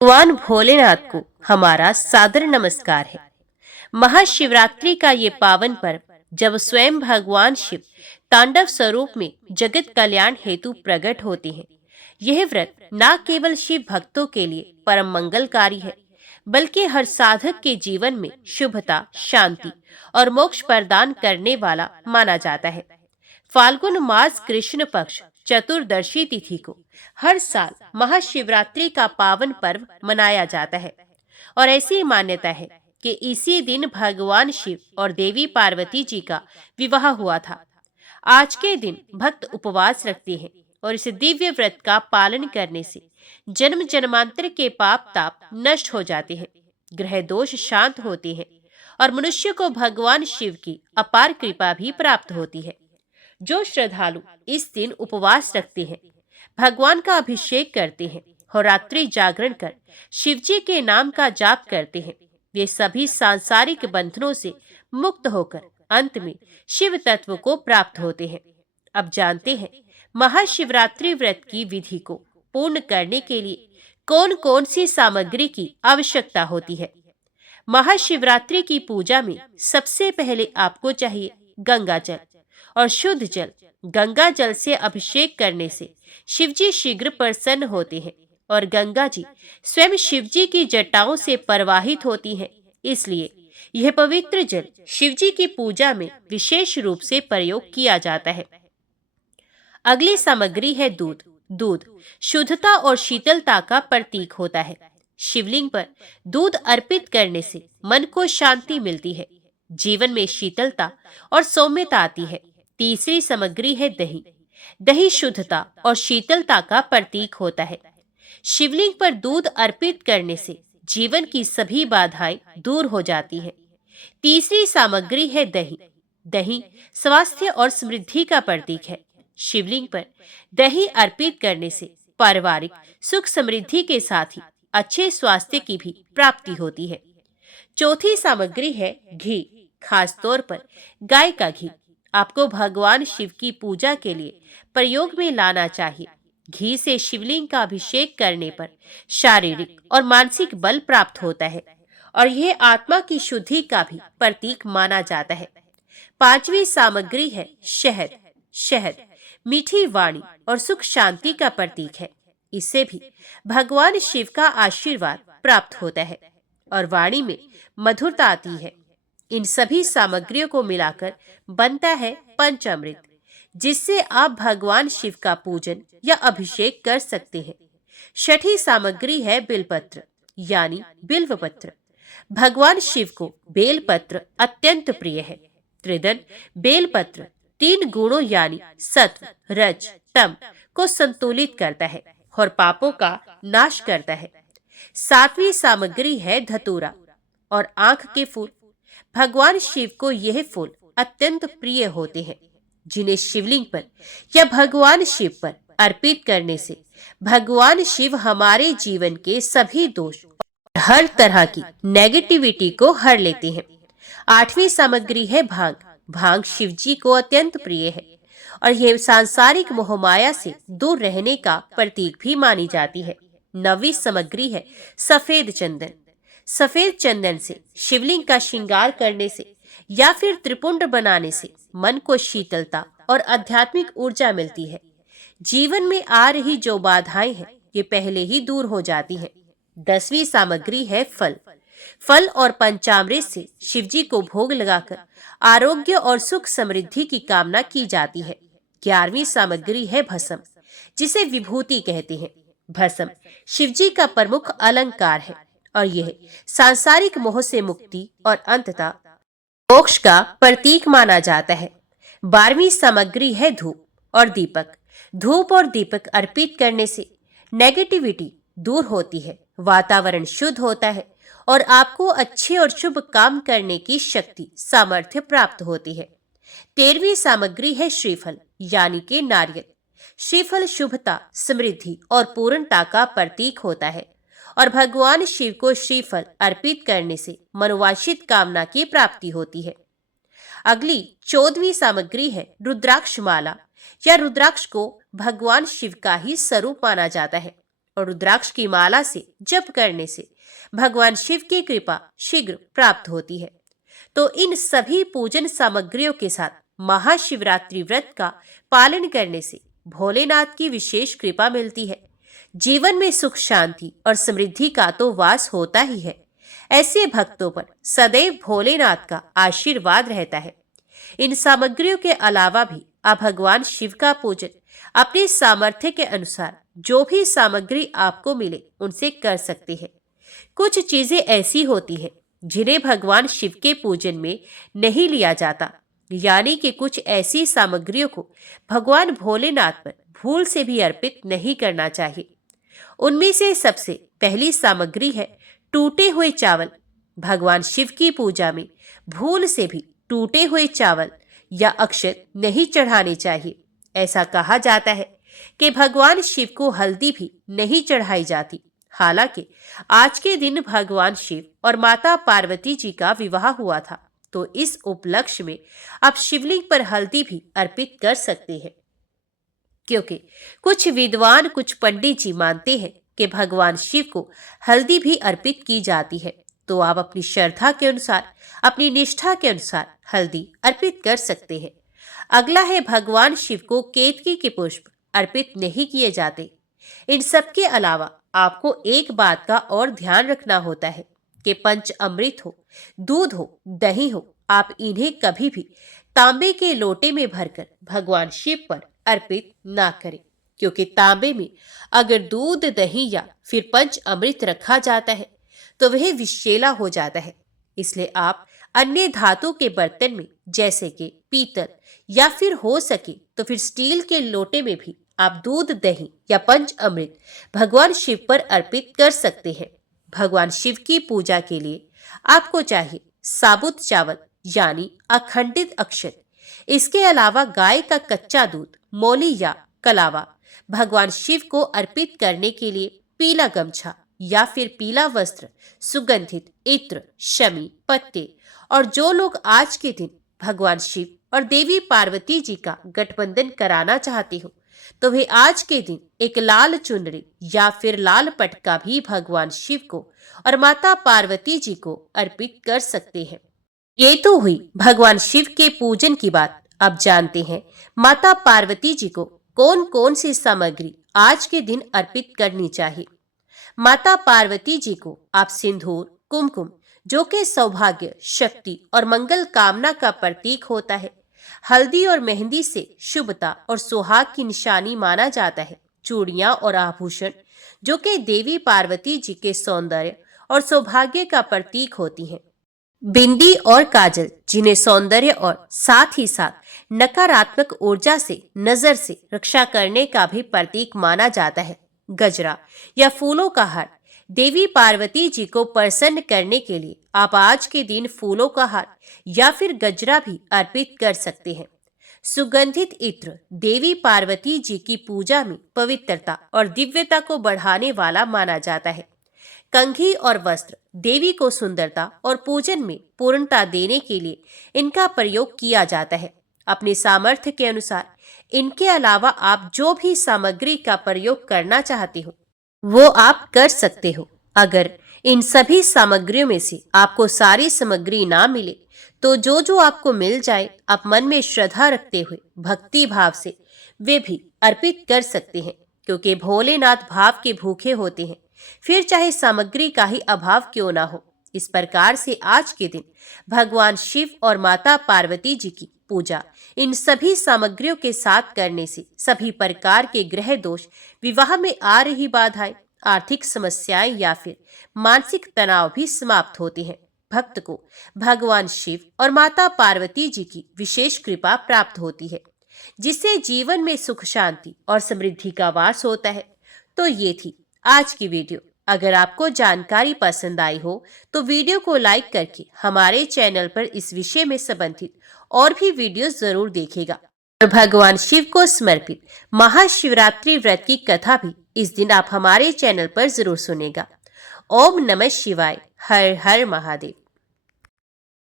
भगवान भोलेनाथ को हमारा सादर नमस्कार है। महाशिवरात्रि का ये पावन पर्व, जब स्वयं भगवान शिव तांडव स्वरूप में जगत कल्याण हेतु प्रकट होते हैं, यह व्रत न केवल शिव भक्तों के लिए परम मंगलकारी है, बल्कि हर साधक के जीवन में शुभता, शांति और मोक्ष प्रदान करने वाला माना जाता है। फाल्गुन मास कृष्ण पक्ष चतुर्दशी तिथि को हर साल महाशिवरात्रि का पावन पर्व मनाया जाता है और ऐसी मान्यता है कि इसी दिन भगवान शिव और देवी पार्वती जी का विवाह हुआ था। आज के दिन भक्त उपवास रखते हैं और इस दिव्य व्रत का पालन करने से जन्म जन्मांतर के पाप ताप नष्ट हो जाते हैं, ग्रह दोष शांत होते हैं और मनुष्य को भगवान शिव की अपार कृपा भी प्राप्त होती है। जो श्रद्धालु इस दिन उपवास रखते हैं, भगवान का अभिषेक करते हैं और रात्रि जागरण कर शिवजी के नाम का जाप करते हैं, वे सभी सांसारिक बंधनों से मुक्त होकर अंत में शिव तत्व को प्राप्त होते हैं। अब जानते हैं महाशिवरात्रि व्रत की विधि को पूर्ण करने के लिए कौन कौन सी सामग्री की आवश्यकता होती है। महाशिवरात्रि की पूजा में सबसे पहले आपको चाहिए गंगा जल और शुद्ध जल। गंगा जल से अभिषेक करने से शिवजी शीघ्र प्रसन्न होते हैं और गंगा जी स्वयं शिवजी की जटाओं से प्रवाहित होती हैं। इसलिए यह पवित्र जल शिवजी की पूजा में विशेष रूप से प्रयोग किया जाता है। अगली सामग्री है दूध। दूध शुद्धता और शीतलता का प्रतीक होता है। शिवलिंग पर दूध अर्पित करने से मन को शांति मिलती है, जीवन में शीतलता और सौम्यता आती है। तीसरी सामग्री है दही। दही शुद्धता और शीतलता का प्रतीक होता है। शिवलिंग पर दूध अर्पित करने से जीवन की सभी बाधाएं दूर हो जाती हैं। तीसरी सामग्री है दही। दही स्वास्थ्य और समृद्धि का प्रतीक है। शिवलिंग पर दही अर्पित करने से पारिवारिक सुख समृद्धि के साथ ही अच्छे स्वास्थ्य की भी प्राप्ति होती है। चौथी सामग्री है घी, खासतौर पर गाय का घी। आपको भगवान शिव की पूजा के लिए प्रयोग में लाना चाहिए। घी से शिवलिंग का अभिषेक करने पर शारीरिक और मानसिक बल प्राप्त होता है और यह आत्मा की शुद्धि का भी प्रतीक माना जाता है। पांचवी सामग्री है शहद। शहद मीठी वाणी और सुख शांति का प्रतीक है। इससे भी भगवान शिव का आशीर्वाद प्राप्त होता है और वाणी में मधुरता आती है। इन सभी सामग्रियों को मिलाकर बनता है पंचामृत, जिससे आप भगवान शिव का पूजन या अभिषेक कर सकते हैं। छठी सामग्री है बिलपत्र यानी बिल्व पत्र। भगवान शिव को बेलपत्र अत्यंत प्रिय है। त्रिदल बेलपत्र 3 गुणों यानी सत्व, रज, तम को संतुलित करता है और पापों का नाश करता है। 7वीं सामग्री है धतूरा और आंख के फूल। भगवान शिव को यह फूल अत्यंत प्रिय होते हैं, जिन्हें शिवलिंग पर या भगवान शिव पर अर्पित करने से भगवान शिव हमारे जीवन के सभी दोष और हर तरह की नेगेटिविटी को हर लेते हैं। 8वीं सामग्री है भांग। भांग शिवजी को अत्यंत प्रिय है और यह सांसारिक मोहमाया से दूर रहने का प्रतीक भी मानी जाती है। 9वीं सामग्री है सफेद चंदन। सफेद चंदन से शिवलिंग का श्रृंगार करने से या फिर त्रिपुंड बनाने से मन को शीतलता और आध्यात्मिक ऊर्जा मिलती है। जीवन में आ रही जो बाधाएं हैं, ये पहले ही दूर हो जाती हैं। 10वीं सामग्री है फल। फल और पंचामृत से शिवजी को भोग लगाकर आरोग्य और सुख समृद्धि की कामना की जाती है। 11वीं सामग्री है भस्म, जिसे विभूति कहते हैं। भस्म शिवजी का प्रमुख अलंकार है और यह सांसारिक मोह से मुक्ति और अंततः मोक्ष का प्रतीक माना जाता है। 12वीं सामग्री है धूप और दीपक। धूप और दीपक अर्पित करने से नेगेटिविटी दूर होती है, वातावरण शुद्ध होता है और आपको अच्छे और शुभ काम करने की शक्ति, सामर्थ्य प्राप्त होती है। 13वीं सामग्री है श्रीफल यानी कि नारियल। श्रीफल शुभता, समृद्धि और पूर्णता का प्रतीक होता है और भगवान शिव को श्रीफल अर्पित करने से मनोवांछित कामना की प्राप्ति होती है। अगली 14वीं सामग्री है रुद्राक्ष माला या रुद्राक्ष को भगवान शिव का ही स्वरूप माना जाता है और रुद्राक्ष की माला से जप करने से भगवान शिव की कृपा शीघ्र प्राप्त होती है। तो इन सभी पूजन सामग्रियों के साथ महाशिवरात्रि व्रत का पालन करने से भोलेनाथ की विशेष कृपा मिलती है। जीवन में सुख शांति और समृद्धि का तो वास होता ही है। ऐसे भक्तों पर सदैव भोलेनाथ का आशीर्वाद रहता है। इन सामग्रियों के अलावा भी आप भगवान शिव का पूजन अपने सामर्थ्य के अनुसार जो भी सामग्री आपको मिले उनसे कर सकते हैं। कुछ चीजें ऐसी होती हैं जिन्हें भगवान शिव के पूजन में नहीं लिया जाता, यानी कि कुछ ऐसी सामग्रियों को भगवान भोलेनाथ पर भूल से भी अर्पित नहीं करना चाहिए। उनमें से सबसे पहली सामग्री है टूटे हुए चावल। भगवान शिव की पूजा में भूल से भी टूटे हुए चावल या अक्षत नहीं चढ़ाने चाहिए। ऐसा कहा जाता है कि भगवान शिव को हल्दी भी नहीं चढ़ाई जाती। हालांकि आज के दिन भगवान शिव और माता पार्वती जी का विवाह हुआ था, तो इस उपलक्ष्य में आप शिवलिंग पर हल्दी भी अर्पित कर सकते हैं, क्योंकि कुछ विद्वान, कुछ पंडित जी मानते हैं कि भगवान शिव को हल्दी भी अर्पित की जाती है। तो आप अपनी श्रद्धा के अनुसार, अपनी निष्ठा के अनुसार हल्दी अर्पित कर सकते हैं। अगला है भगवान शिव को केतकी के पुष्प अर्पित नहीं किए जाते। इन सब के अलावा आपको एक बात का और ध्यान रखना होता है कि पंच अमृत हो, दूध हो, दही हो, आप इन्हें कभी भी तांबे के लोटे में भरकर भगवान शिव पर अर्पित ना करें, क्योंकि तांबे में अगर दूध, दही या फिर पंच अमृत रखा जाता है तो वह विषैला हो जाता है। इसलिए आप अन्य धातु के बर्तन में, जैसे कि पीतल या फिर हो सके तो फिर स्टील के लोटे में भी आप दूध, दही या पंच अमृत भगवान शिव पर अर्पित कर सकते हैं। भगवान शिव की पूजा के लिए आपको चाहिए साबुत चावल यानी अखंडित अक्षत। इसके अलावा गाय का कच्चा दूध, मौली या कलावा। भगवान शिव को अर्पित करने के लिए पीला गमछा या फिर पीला वस्त्र, सुगंधित इत्र, शमी, पत्ते। और जो लोग आज के दिन भगवान शिव और देवी पार्वती जी का गठबंधन कराना चाहते हो, तो वे आज के दिन एक लाल चुनरी या फिर लाल पटका भी भगवान शिव को और माता पार्वती जी को अर्पित कर सकते हैं। ये तो हुई भगवान शिव के पूजन की बात। अब जानते हैं माता पार्वती जी को कौन कौन सी सामग्री आज के दिन अर्पित करनी चाहिए। माता पार्वती जी को आप सिंदूर, कुमकुम, जो कि सौभाग्य, शक्ति और मंगल कामना का प्रतीक होता है, हल्दी और मेहंदी से शुभता और सुहाग की निशानी माना जाता है, चूड़ियां और आभूषण, जो कि देवी पार्वती जी के सौंदर्य और सौभाग्य का प्रतीक होती हैं, बिंदी और काजल, जिन्हें सौंदर्य और साथ ही साथ नकारात्मक ऊर्जा से, नजर से रक्षा करने का भी प्रतीक माना जाता है, गजरा या फूलों का हार। देवी पार्वती जी को प्रसन्न करने के लिए आप आज के दिन फूलों का हार या फिर गजरा भी अर्पित कर सकते हैं। सुगंधित इत्र देवी पार्वती जी की पूजा में पवित्रता और दिव्यता को बढ़ाने वाला माना जाता है। कंघी और वस्त्र देवी को सुंदरता और पूजन में पूर्णता देने के लिए इनका प्रयोग किया जाता है। अपने सामर्थ्य के अनुसार इनके अलावा आप जो भी सामग्री का प्रयोग करना चाहते हो वो आप कर सकते हो। अगर इन सभी सामग्रियों में से आपको सारी सामग्री ना मिले तो जो जो आपको मिल जाए आप मन में श्रद्धा रखते हुए भक्ति भाव से वे भी अर्पित कर सकते हैं, क्योंकि भोलेनाथ भाव के भूखे होते हैं, फिर चाहे सामग्री का ही अभाव क्यों ना हो। इस प्रकार से आज के दिन भगवान शिव और माता पार्वती जी की पूजा इन सभी सामग्रियों के साथ करने से सभी प्रकार के ग्रह दोष, विवाह में आ रही बाधाएं, आर्थिक समस्याएं या फिर मानसिक तनाव भी समाप्त होते हैं। भक्त को भगवान शिव और माता पार्वती जी की विशेष कृपा प्राप्त होती है, जिससे जीवन में सुख, शांति और समृद्धि का वास होता है। तो ये थी आज की वीडियो। अगर आपको जानकारी पसंद आई हो तो वीडियो को लाइक करके हमारे चैनल पर इस विषय में संबंधित और भी वीडियो जरूर देखिएगा। और भगवान शिव को समर्पित महाशिवरात्रि व्रत की कथा भी इस दिन आप हमारे चैनल पर जरूर सुनेगा। ओम नमः शिवाय। हर हर महादेव।